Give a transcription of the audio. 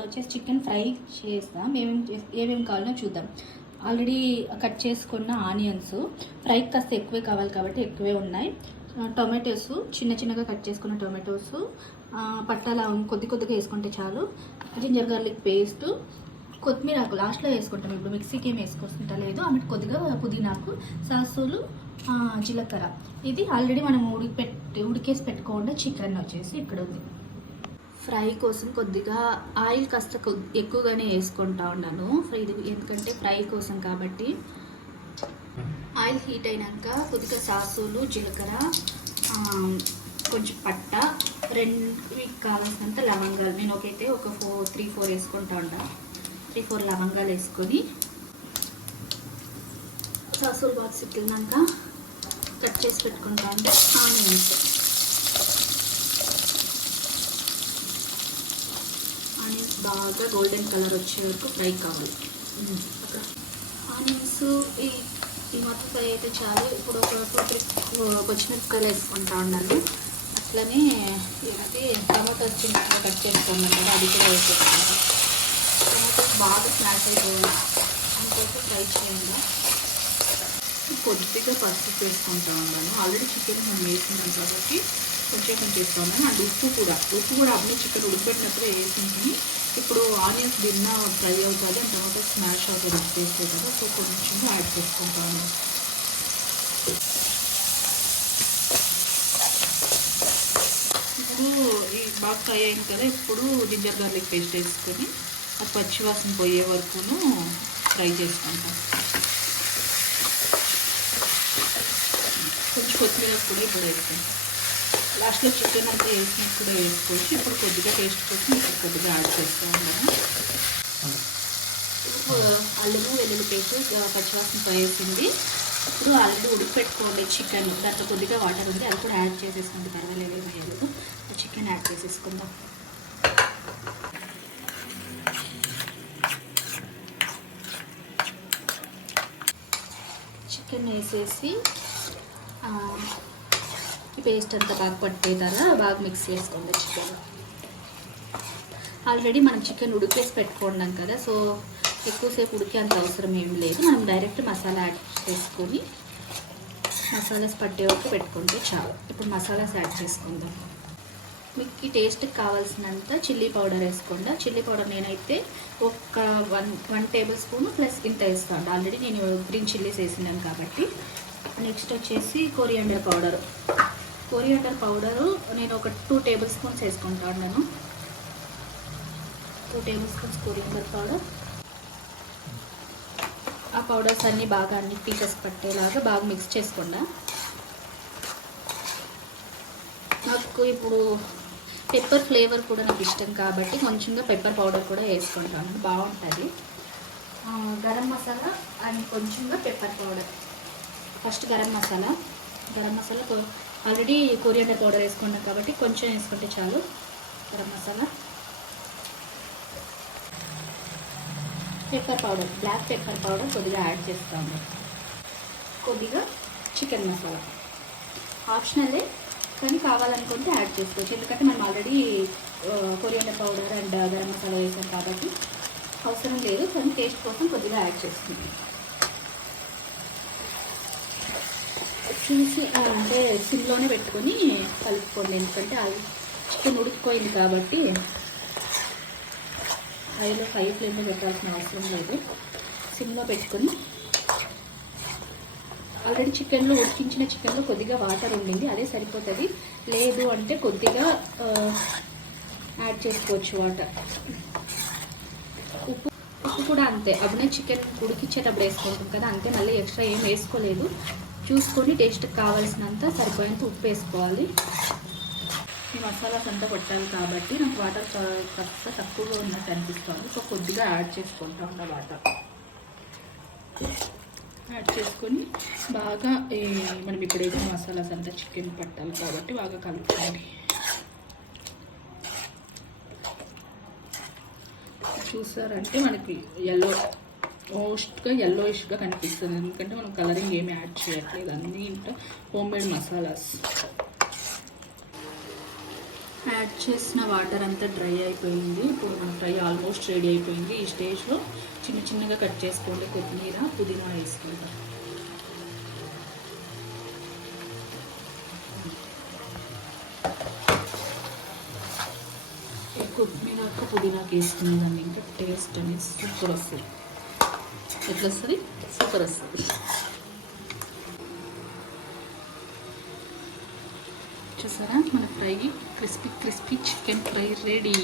ఇప్పుడు వచ్చేసి chicken fry చేస్తాం. ఏమేమి కావాలో చూద్దాం. ఆల్రెడీ కట్ చేసుకున్న ఆనియన్స్ ఫ్రైకి కాస్త ఎక్కువే కావాలి కాబట్టి ఎక్కువే ఉన్నాయి. టొమాటోస్ చిన్నగా కట్ చేసుకున్న టొమాటోస్, పట్టాల కొద్దిగా వేసుకుంటే చాలు. జింజర్ గార్లిక్ పేస్ట్, కొత్తిమీర ఆకు లాస్ట్లో వేసుకుంటాం. ఇప్పుడు మిక్సీకి ఏం వేసుకుంటా లేదు. ఆమె కొద్దిగా పుదీనాకు, సాసులు, జీలకర్ర. ఇది ఆల్రెడీ మనం ఉడికేసి పెట్టుకోకుండా చికెన్ వచ్చేసి ఇక్కడ ఉంది. ఫ్రై కోసం కొద్దిగా ఆయిల్ కాస్త ఎక్కువగానే వేసుకుంటా ఉన్నాను. ఇది ఎందుకంటే ఫ్రై కోసం కాబట్టి. ఆయిల్ హీట్ అయినాక కొద్దిగా సాసులు, జీలకర్ర, కొంచెం పట్ట, 2 కావాల్సినంత లవంగాలు. నేను ఒకైతే ఒక 3-4 వేసుకుంటా ఉంటాను. 3-4 లవంగాలు వేసుకొని సాసులు బాగా సిక్కినాక కట్ చేసి పెట్టుకుంటా ఉంటే ఆనియన్స్ బాగా గోల్డెన్ కలర్ వచ్చే వరకు ఫ్రై కావాలి. ఆనియన్స్ ఈ మొత్తం ఫ్రై అయితే చాలు. ఇప్పుడు ఒక 2-3 పచ్చిమిరపకాయలు వేసుకుంటా ఉండాలి. అట్లనే ఇది టమాటోస్ చిన్నగా కట్ చేసుకున్నాను కదా, అది కూడా వేసుకుంటాను. టమాటోస్ బాగా స్మాష్ అయిపోవాలి అందుకోసం ఫ్రై చేయండి. కొద్దిగా పసుపు వేసుకుంటా ఉన్నాను. ఆల్రెడీ చికెన్ మనం వేసుకున్నాం కాబట్టి కొంచెం వేస్తూ ఉన్నాను. అండ్ ఉప్పు కూడా అన్ని చికెన్ ఉడిపెట్టినప్పుడు వేసుకుంటాను. ఇప్పుడు ఆనియన్స్ భిన్న ఫ్రై అవుతుంది అండ్ టమాటో స్మాష్ అవుతుంది ఉప్పు వేస్తే కదా, సో కొంచెం యాడ్ చేసుకుంటాను. ఇప్పుడు ఈ బాగా ఫ్రై అయింది కదా, ఇప్పుడు జింజర్ గార్లిక్ పేస్ట్ వేసుకొని అది పచ్చివాసన పోయే వరకును ఫ్రై చేసుకుంటాం. కొంచెం కొత్తిమీర కూడా ఇప్పుడు వేసుకుంటాం. లాస్ట్లో చికెన్ అంతా వేసినప్పుడు కూడా వేసుకోవచ్చు. ఇప్పుడు కొద్దిగా టేస్ట్ కోసం ఇప్పుడు కొద్దిగా యాడ్ చేస్తూ ఉన్నాను. ఇప్పుడు అల్లము వెల్లుల్లి పేస్ట్ పచ్చివాసన వేసింది. ఇప్పుడు ఆల్రెడీ ఉడికిపెట్టుకోండి చికెన్, దాంట్లో కొద్దిగా వాటర్ ఉంది, అది కూడా యాడ్ చేసేసుకుంటే పర్వాలేదు. చికెన్ యాడ్ చేసేసుకుందాం. చికెన్ వేసేసి ఈ పేస్ట్ అంతా బాగా పట్టేదారా బాగా మిక్స్ చేసుకోండి. చికెన్ ఆల్రెడీ మనం చికెన్ ఉడికేసి పెట్టుకున్నాం కదా, సో ఎక్కువసేపు ఉడికే అంత అవసరం ఏం లేదు. మనం డైరెక్ట్ మసాలా యాడ్ చేసుకొని మసాలాస్ పట్టే వరకు పెట్టుకుంటే చాలు. ఇప్పుడు మసాలాస్ యాడ్ చేసుకుందాం. మీకు ఈ టేస్ట్కి కావాల్సినంత చిల్లీ పౌడర్ వేసుకోండి. చిల్లీ పౌడర్ నేనైతే ఒక 1 టేబుల్ స్పూన్ ప్లస్ ఇంత వేస్తాను. ఆల్రెడీ నేను గ్రీన్ చిల్లీస్ వేసినాను కాబట్టి. నెక్స్ట్ వచ్చేసి కొరియాండర్ పౌడరు నేను ఒక 2 టేబుల్ స్పూన్స్ వేసుకుంటాను. నేను 2 టేబుల్ స్పూన్స్ కొరియాండర్ పౌడర్. ఆ పౌడర్స్ అన్నీ బాగా అన్ని పీసెస్ పట్టేలాగా బాగా మిక్స్ చేసుకోండి. నాకు ఇప్పుడు పెప్పర్ ఫ్లేవర్ కూడా నాకు ఇష్టం కాబట్టి కొంచెంగా పెప్పర్ పౌడర్ కూడా వేసుకుంటాను, బాగుంటుంది. గరం మసాలా అండ్ కొంచెంగా pepper powder. First garam masala already coriander powder వేసుకున్నాం కాబట్టి కొంచెం వేసుకుంటే చాలు. Garam masala, pepper powder, black pepper powder కొద్దిగా యాడ్ చేస్తాము. కొద్దిగా చికెన్ మసాలా ఆప్షనలే, కానీ కావాలనుకుంటే యాడ్ చేసుకోవచ్చు. ఎందుకంటే మనం already coriander powder and garam masala వేసాం కాబట్టి అవసరం లేదు, కానీ టేస్ట్ కోసం కొద్దిగా యాడ్ చేసుకుంటాం. చూసి అంటే సిమ్లోనే పెట్టుకొని కలుపుకోండి, ఎందుకంటే అది చికెన్ ఉడికిపోయింది కాబట్టి హై ఫ్లేమ్లో పెట్టాల్సిన అవసరం లేదు. సిమ్లో పెట్టుకొని ఆల్రెడీ ఉడికించిన చికెన్లో కొద్దిగా వాటర్ ఉండింది, అదే సరిపోతుంది. లేదు అంటే కొద్దిగా యాడ్ చేసుకోవచ్చు వాటర్. ఉప్పు కూడా అంతే, అప్పుడే చికెన్ ఉడికించేటప్పుడు వేసుకుంటాం కదా, అంతే. మళ్ళీ ఎక్స్ట్రా ఏం వేసుకోలేదు. చూసుకొని టేస్ట్కి కావాల్సినంత సరిపోయేంత ఉప్పు వేసుకోవాలి. ఈ మసాలాస్ అంతా పట్టాలి కాబట్టి నాకు వాటర్ కాస్త తక్కువగా ఉన్నట్టు అనిపిస్తుంది, సో కొద్దిగా యాడ్ చేసుకుంటా ఉంటా. వాటర్ యాడ్ చేసుకొని బాగా మనం ఇప్పుడు వేసిన మసాలాస్ అంతా చికెన్ పట్టాలి కాబట్టి బాగా కలుపుకోండి. చూసారంటే మనకి మోస్ట్గా yellowish-గా కనిపిస్తుంది, ఎందుకంటే మనం కలరింగ్ ఏమి యాడ్ చేయట్లేదు, అన్నీ ఇంట్లో హోమ్మేడ్ మసాలాస్. యాడ్ చేసిన వాటర్ అంతా డ్రై అయిపోయింది. ఇప్పుడు మన ఫ్రై ఆల్మోస్ట్ ఆల్మోస్ట్ రెడీ అయిపోయింది. ఈ స్టేజ్లో చిన్న చిన్నగా కట్ చేసుకోండి. కొత్తిమీర, పుదీనా వేసుకుంటాం. కొత్తిమీర పుదీనాకి వేసుకునేదాన్ని ఇంకా టేస్ట్ అనేది సూపర్ వస్తుంది. ఎట్లా వస్తుంది? సూపర్ వస్తుంది. చూసారా మన fry crispy chicken fry ready.